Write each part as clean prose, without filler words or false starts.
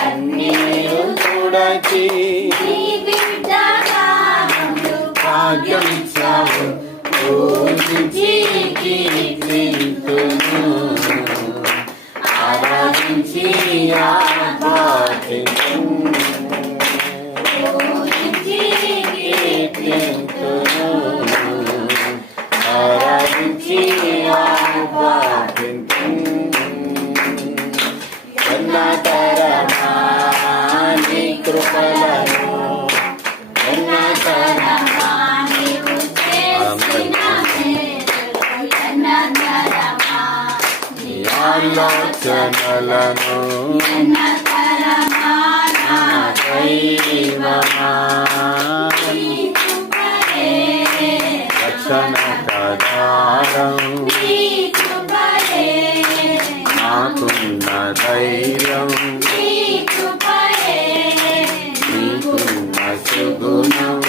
కన్నీరు తుడచి భాగ్యమిచ్చావు పూజించి కీర్తింతును ఆరాధించి ఆరాధింతును పూజించి కీర్తింతును ఆరాధించి ఆరాధింతును ఉన్నతరమా నీ కృపలను ఉన్నతరమా నీవు చేసిన మేలులు ఉన్నతరమా నీ ఆలోచనలను ఉన్నతరమా నా దైవమా నీ కృపయే రక్షణ కరారం నీ కృపయే నాకున్న ధైర్యం నీకున్న సుగుణం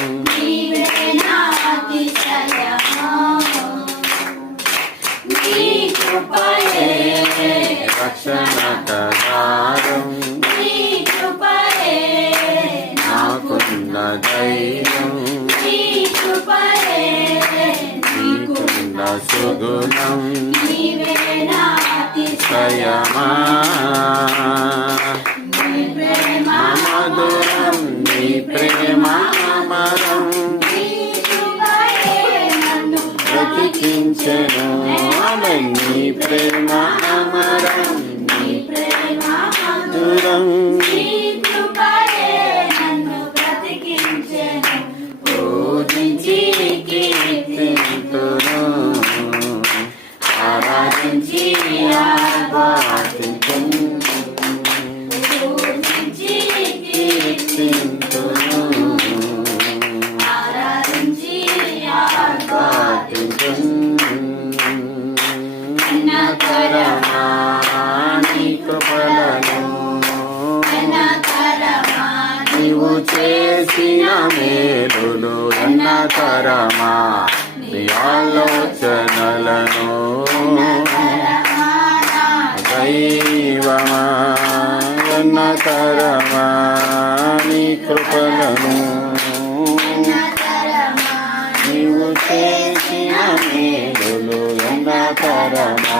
రక్షణ కరారం నాకున్న ధైర్యం నీకున్న సుగుణం అతిశయమా మధురం నీ ప్రేమ అమరం బ్రతికించెను ఆమె నీ ప్రేమ అమరం నీ ప్రేమ మధురం పూజించి కీర్తింతును ఆరాధించి ఆరాధింతును పూజించి కీర్తింతును ఆరాధించి ఆరాధింతును ఉన్నతరమా నీ కృపలను నీవు చేసిన మేలులు ఉన్నతరమా నీ ఆలోచనలను దైవమా ఉన్నతరమా నీ కృపలను నీవు చేసిన మేలులు ఉన్నతరమా